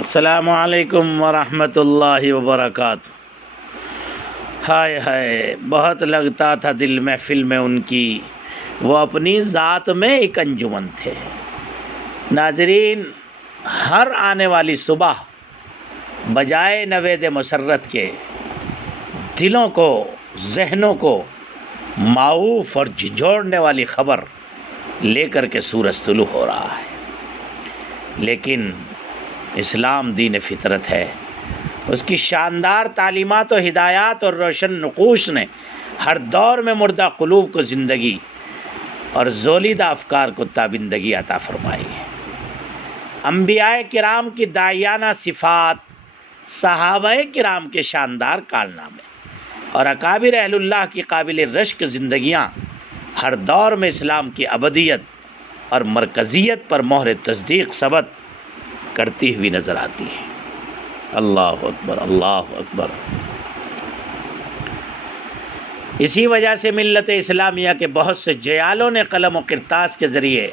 السلام علیکم ورحمۃ اللہ وبرکاتہ۔ ہائے ہائے، بہت لگتا تھا دل محفل میں ان کی، وہ اپنی ذات میں ایک انجمن تھے۔ ناظرین، ہر آنے والی صبح بجائے نوید مسرت کے دلوں کو، ذہنوں کو معوف اور جھنجھوڑنے والی خبر لے کر کے سورج طلوع ہو رہا ہے، لیکن اسلام دین فطرت ہے۔ اس کی شاندار تعلیمات و ہدایات اور روشن نقوش نے ہر دور میں مردہ قلوب کو زندگی اور زولیدہ افکار کو تابندگی عطا فرمائی ہے۔ انبیاء کرام کی داعیانہ صفات، صحابہ کرام کے شاندار کارنامے اور اکابر اہل اللہ کی قابل رشک زندگیاں ہر دور میں اسلام کی ابدیت اور مرکزیت پر مہر تصدیق ثبت کرتی ہوئی نظر آتی ہے۔ اللہ اکبر، اللہ اکبر۔ اسی وجہ سے ملت اسلامیہ کے بہت سے جیالوں نے قلم و کرتاس کے ذریعے،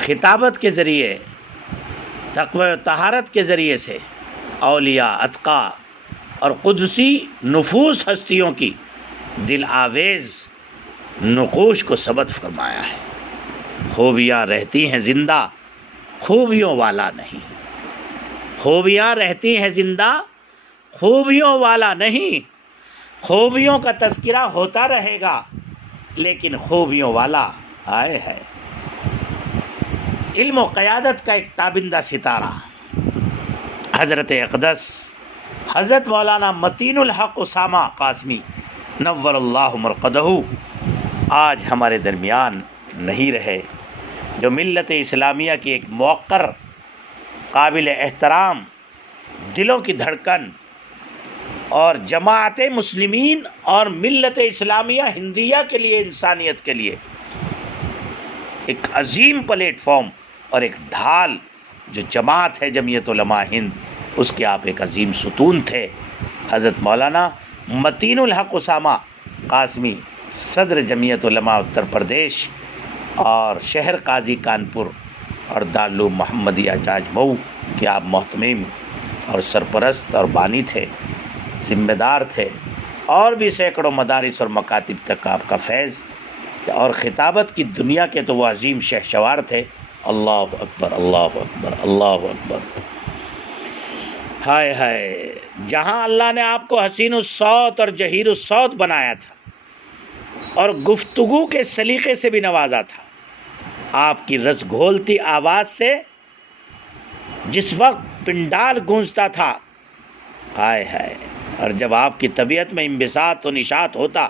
خطابت کے ذریعے، تقوی و طہارت کے ذریعے سے اولیاء، اتقیاء اور قدسی نفوس ہستیوں کی دل آویز نقوش کو ثبت فرمایا ہے۔ خوبیاں رہتی ہیں زندہ، خوبیوں والا نہیں۔ خوبیاں رہتی ہیں زندہ، خوبیوں والا نہیں۔ خوبیوں کا تذکرہ ہوتا رہے گا، لیکن خوبیوں والا آئے ہے۔ علم و قیادت کا ایک تابندہ ستارہ حضرت اقدس حضرت مولانا متین الحق اسامہ قاسمی نور اللہ مرقدہ آج ہمارے درمیان نہیں رہے، جو ملت اسلامیہ کی ایک موقر، قابل احترام، دلوں کی دھڑکن اور جماعت مسلمین اور ملت اسلامیہ ہندیہ کے لیے، انسانیت کے لیے ایک عظیم پلیٹ فارم اور ایک ڈھال جو جماعت ہے جمعیت علماء ہند، اس کے آپ ایک عظیم ستون تھے۔ حضرت مولانا متین الحق اسامہ قاسمی، صدر جمعیت علماء اتر پردیش اور شہر قاضی کانپور اور دارالعلوم محمدیہ جاج مئو کے آپ محتمم اور سرپرست اور بانی تھے، ذمہ دار تھے، اور بھی سینکڑوں مدارس اور مکاتب تک آپ کا فیض اور خطابت کی دنیا کے تو وہ عظیم شہسوار تھے۔ اللہ اکبر، اللہ اکبر، اللہ اکبر۔ ہائے ہائے، جہاں اللہ نے آپ کو حسین الصوت اور جہیر الصوت بنایا تھا اور گفتگو کے سلیقے سے بھی نوازا تھا، آپ کی رس گھولتی آواز سے جس وقت پنڈال گونجتا تھا، ہائے ہائے، اور جب آپ کی طبیعت میں انبساط و نشاط ہوتا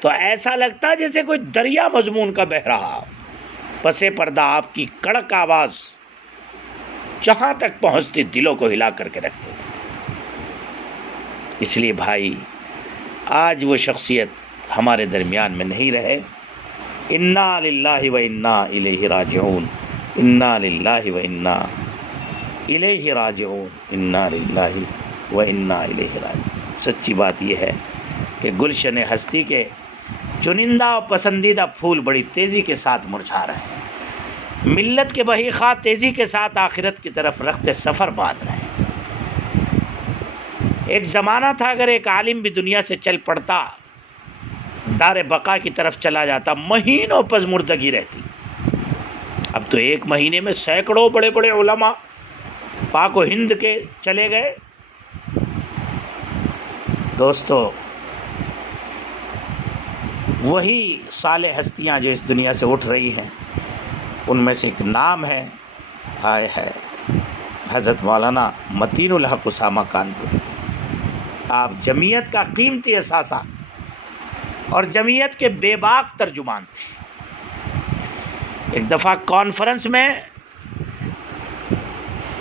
تو ایسا لگتا جیسے کوئی دریا مضمون کا بہہ رہا ہو۔ پس پردہ آپ کی کڑک آواز جہاں تک پہنچتی دلوں کو ہلا کر کے رکھ دیتی تھی۔ اس لیے بھائی، آج وہ شخصیت ہمارے درمیان میں نہیں رہے۔ انا للہ و انا الیہ راجعون، انا للہ و انا الیہ راجعون، انا للہ و انا الیہ راجعون۔ سچی بات یہ ہے کہ گلشن ہستی کے چنندہ اور پسندیدہ پھول بڑی تیزی کے ساتھ مرجھا رہے ہیں۔ ملت کے بہی خواہ تیزی کے ساتھ آخرت کی طرف رخت سفر باندھ رہے ہیں۔ ایک زمانہ تھا اگر ایک عالم بھی دنیا سے چل پڑتا، دار بقا کی طرف چلا جاتا، مہینوں پژمردگی رہتی۔ اب تو ایک مہینے میں سینکڑوں بڑے بڑے علماء پاک و ہند کے چلے گئے۔ دوستو، وہی صالح ہستیاں جو اس دنیا سے اٹھ رہی ہیں، ان میں سے ایک نام ہے، ہائے ہے، حضرت مولانا متین الحق اسامہ کانپور۔ آپ جمعیت کا قیمتی اثاثہ اور جمعیت کے بے باک ترجمان تھے۔ ایک دفعہ کانفرنس میں،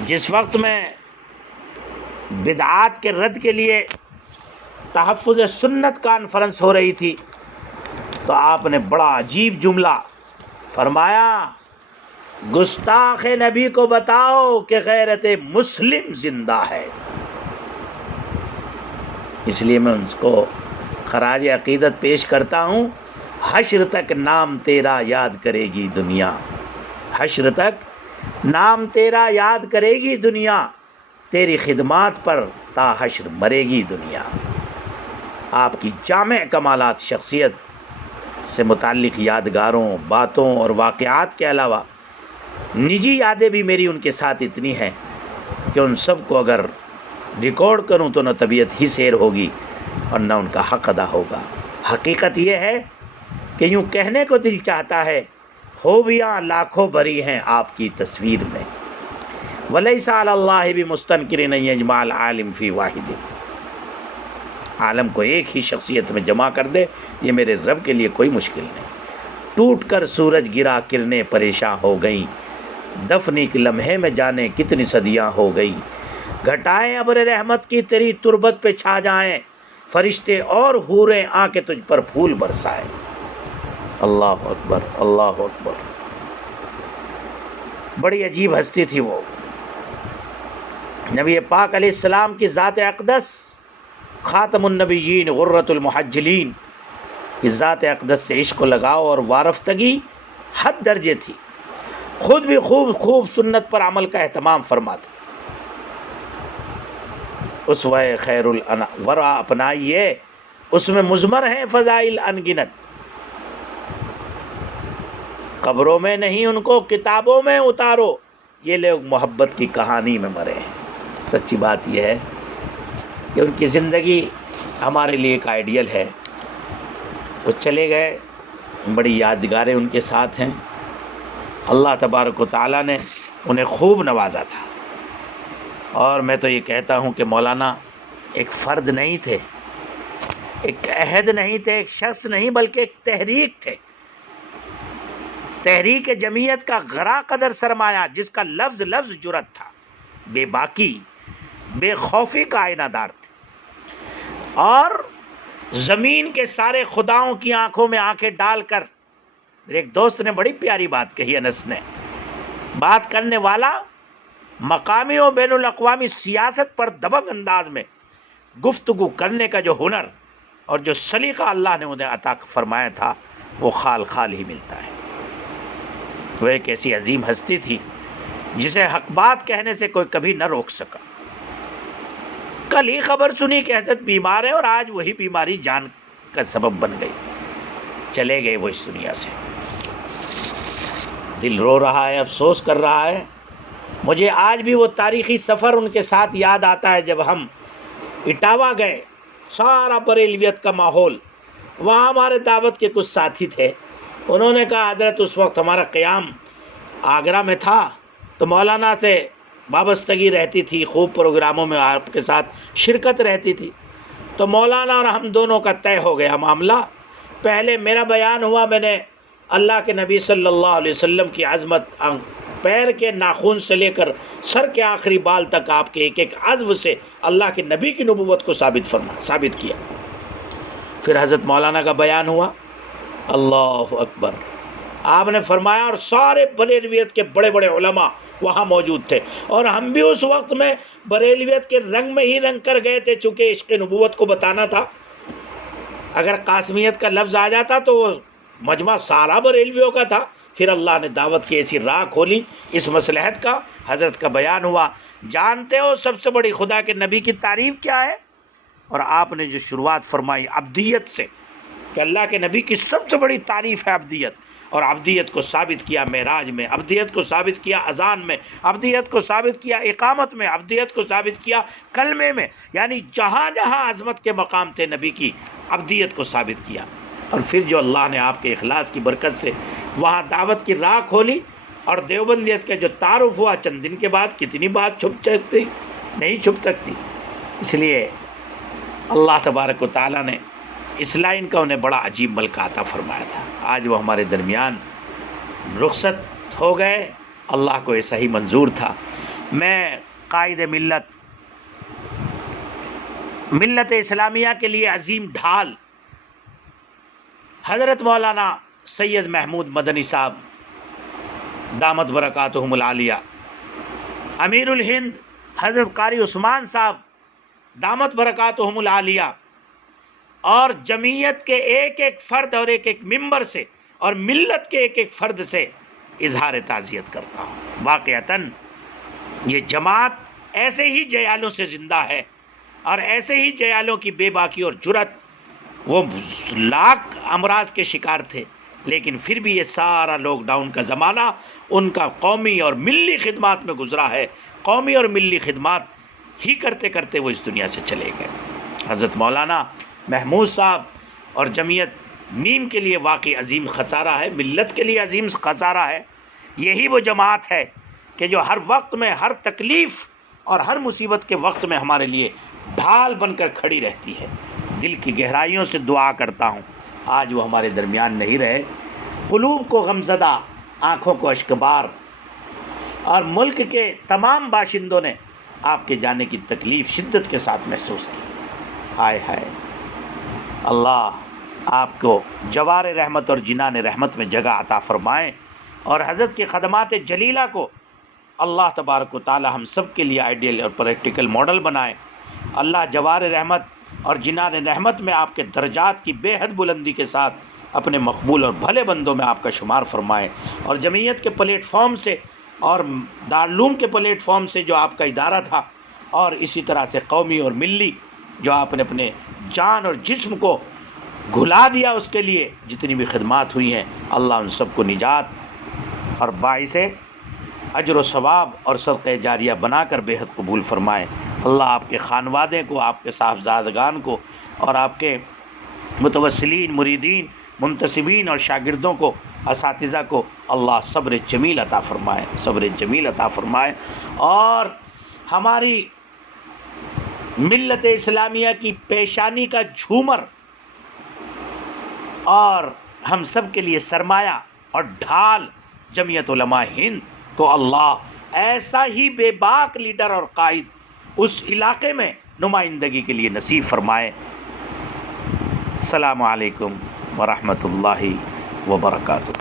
جس وقت میں بدعات کے رد کے لیے تحفظ سنت کانفرنس ہو رہی تھی، تو آپ نے بڑا عجیب جملہ فرمایا، گستاخ نبی کو بتاؤ کہ غیرت مسلم زندہ ہے۔ اس لیے میں ان کو خراج عقیدت پیش کرتا ہوں، حشر تک نام تیرا یاد کرے گی دنیا، حشر تک نام تیرا یاد کرے گی دنیا، تیری خدمات پر تا حشر مرے گی دنیا۔ آپ کی جامع کمالات شخصیت سے متعلق یادگاروں، باتوں اور واقعات کے علاوہ نجی یادیں بھی میری ان کے ساتھ اتنی ہیں کہ ان سب کو اگر ریکارڈ کروں تو نہ طبیعت ہی سیر ہوگی اور نہ ان کا حق ادا ہوگا۔ حقیقت یہ ہے کہ یوں کہنے کو دل چاہتا ہے، خوبیاں لاکھوں بری ہیں آپ کی تصویر میں، وَلَيْسَ عَلَى اللَّهِ بِمُسْتَنْكِرٍ أَن يَجْمَعَ الْعَالِمَ فِي وَاحِدٍ۔ عالم کو ایک ہی شخصیت میں جمع کر دے، یہ میرے رب کے لیے کوئی مشکل نہیں۔ ٹوٹ کر سورج گرا، کرنیں پریشاں ہو گئیں، دفن ایک لمحے میں جانے کتنی صدیاں ہو گئی۔ گھٹائیں ابر رحمت کی تیری تربت پہ چھا جائیں، فرشتے اور حوریں آ کے تجھ پر پھول برسائیں۔ اللہ اکبر، اللہ اکبر۔ بڑی عجیب ہستی تھی وہ، نبی پاک علیہ السلام کی ذات اقدس، خاتم النبیین غرۃ المحجلین کی ذات اقدس سے عشق و لگاؤ اور وارفتگی حد درجے تھی۔ خود بھی خوب سنت پر عمل کا اہتمام فرماتے۔ اسوہ خیر الورا اپنائیے، اس میں مضمر ہیں فضائل انگنت۔ قبروں میں نہیں ان کو کتابوں میں اتارو، یہ لوگ محبت کی کہانی میں مرے ہیں۔ سچی بات یہ ہے کہ ان کی زندگی ہمارے لیے ایک آئیڈیل ہے۔ وہ چلے گئے، بڑی یادگاریں ان کے ساتھ ہیں۔ اللہ تبارک و تعالیٰ نے انہیں خوب نوازا تھا، اور میں تو یہ کہتا ہوں کہ مولانا ایک فرد نہیں تھے، ایک عہد نہیں تھے، ایک شخص نہیں، بلکہ ایک تحریک تھے، تحریک جمعیت کا غرا قدر سرمایہ، جس کا لفظ لفظ جرأت تھا، بے باکی، بے خوفی کا آئینہ دار تھے، اور زمین کے سارے خداؤں کی آنکھوں میں آنکھیں ڈال کر، ایک دوست نے بڑی پیاری بات کہی، انس نے، بات کرنے والا مقامی و بین الاقوامی سیاست پر دبنگ انداز میں گفتگو کرنے کا جو ہنر اور جو سلیقہ اللہ نے انہیں عطا فرمایا تھا، وہ خال خال ہی ملتا ہے۔ وہ ایک ایسی عظیم ہستی تھی جسے حق بات کہنے سے کوئی کبھی نہ روک سکا۔ کل ہی خبر سنی کہ حضرت بیمار ہے، اور آج وہی بیماری جان کا سبب بن گئی۔ چلے گئے وہ اس دنیا سے، دل رو رہا ہے، افسوس کر رہا ہے۔ مجھے آج بھی وہ تاریخی سفر ان کے ساتھ یاد آتا ہے، جب ہم اٹاوا گئے، سارا بریلویت کا ماحول، وہاں ہمارے دعوت کے کچھ ساتھی تھے، انہوں نے کہا حضرت اس وقت ہمارا قیام آگرہ میں تھا، تو مولانا سے وابستگی رہتی تھی، خوب پروگراموں میں آپ کے ساتھ شرکت رہتی تھی، تو مولانا اور ہم دونوں کا طے ہو گیا معاملہ۔ پہلے میرا بیان ہوا، میں نے اللہ کے نبی صلی اللہ علیہ وسلم کی عظمت، پیر کے ناخن سے لے کر سر کے آخری بال تک آپ کے ایک ایک عضو سے اللہ کے نبی کی نبوت کو ثابت کیا۔ پھر حضرت مولانا کا بیان ہوا، اللہ اکبر، آپ نے فرمایا، اور سارے بریلویت کے بڑے بڑے علماء وہاں موجود تھے، اور ہم بھی اس وقت میں بریلویت کے رنگ میں ہی رنگ کر گئے تھے، چونکہ عشق نبوت کو بتانا تھا۔ اگر قاسمیت کا لفظ آ جاتا تو وہ مجمع سارا بریلویوں کا تھا۔ پھر اللہ نے دعوت کی ایسی راہ کھولی، اس مصلحت کا حضرت کا بیان ہوا۔ جانتے ہو سب سے بڑی خدا کے نبی کی تعریف کیا ہے؟ اور آپ نے جو شروعات فرمائی عبدیت سے، کہ اللہ کے نبی کی سب سے بڑی تعریف ہے عبدیت، اور عبدیت کو ثابت کیا معراج میں، عبدیت کو ثابت کیا اذان میں، عبدیت کو ثابت کیا اقامت میں، عبدیت کو ثابت کیا کلمے میں، یعنی جہاں جہاں عظمت کے مقام تھے نبی کی، عبدیت کو ثابت کیا۔ اور پھر جو اللہ نے آپ کے اخلاص کی برکت سے وہاں دعوت کی راہ کھولی، اور دیوبندیت کا جو تعارف ہوا، چند دن کے بعد کتنی بات چھپ سکتی، نہیں چھپ سکتی۔ اس لیے اللہ تبارک و تعالیٰ نے اس لائن کا انہیں بڑا عجیب ملکہ عطا فرمایا تھا۔ آج وہ ہمارے درمیان رخصت ہو گئے، اللہ کو ایسا ہی منظور تھا۔ میں قائد ملت اسلامیہ کے لیے عظیم ڈھال حضرت مولانا سید محمود مدنی صاحب دامت برکاتہم العالیہ، امیر الہند حضرت قاری عثمان صاحب دامت برکاتہم العالیہ، اور جمعیت کے ایک ایک فرد اور ایک ایک ممبر سے، اور ملت کے ایک ایک فرد سے اظہار تعزیت کرتا ہوں۔ واقعتاً یہ جماعت ایسے ہی جیالوں سے زندہ ہے، اور ایسے ہی جیالوں کی بے باکی اور جرت، وہ لاکھ امراض کے شکار تھے، لیکن پھر بھی یہ سارا لاک ڈاؤن کا زمانہ ان کا قومی اور ملی خدمات میں گزرا ہے۔ قومی اور ملی خدمات ہی کرتے کرتے وہ اس دنیا سے چلے گئے۔ حضرت مولانا محمود صاحب اور جمعیت نیم کے لیے واقعی عظیم خسارہ ہے، ملت کے لیے عظیم خسارہ ہے۔ یہی وہ جماعت ہے کہ جو ہر وقت میں، ہر تکلیف اور ہر مصیبت کے وقت میں ہمارے لیے ڈھال بن کر کھڑی رہتی ہے۔ دل کی گہرائیوں سے دعا کرتا ہوں آج وہ ہمارے درمیان نہیں رہے۔ قلوب کو غمزدہ، آنکھوں کو اشکبار، اور ملک کے تمام باشندوں نے آپ کے جانے کی تکلیف شدت کے ساتھ محسوس کی۔ ہائے ہائے، اللہ آپ کو جوار رحمت اور جنان رحمت میں جگہ عطا فرمائیں، اور حضرت کی خدمات جلیلہ کو اللہ تبارک و تعالی ہم سب کے لیے آئیڈیل اور پریکٹیکل ماڈل بنائیں۔ اللہ جوار رحمت اور جنان رحمت میں آپ کے درجات کی بے حد بلندی کے ساتھ اپنے مقبول اور بھلے بندوں میں آپ کا شمار فرمائیں، اور جمعیت کے پلیٹ فارم سے اور دارالعلوم کے پلیٹ فارم سے جو آپ کا ادارہ تھا، اور اسی طرح سے قومی اور ملی جو آپ نے اپنے جان اور جسم کو گھلا دیا، اس کے لیے جتنی بھی خدمات ہوئی ہیں، اللہ ان سب کو نجات اور باعث اجر و ثواب اور صدقہ جاریہ بنا کر بے حد قبول فرمائے۔ اللہ آپ کے خانوادے کو، آپ کے صاحبزادگان کو، اور آپ کے متوسلین، مریدین، منتسبین اور شاگردوں کو، اساتذہ کو اللہ صبر جمیل عطا فرمائے، صبر جمیل عطا فرمائے، اور ہماری ملت اسلامیہ کی پیشانی کا جھومر اور ہم سب کے لیے سرمایہ اور ڈھال جمعیت علماء ہند کو اللہ ایسا ہی بے باک لیڈر اور قائد اس علاقے میں نمائندگی کے لیے نصیب فرمائے۔ السلام علیکم ورحمۃ اللہ وبرکاتہ۔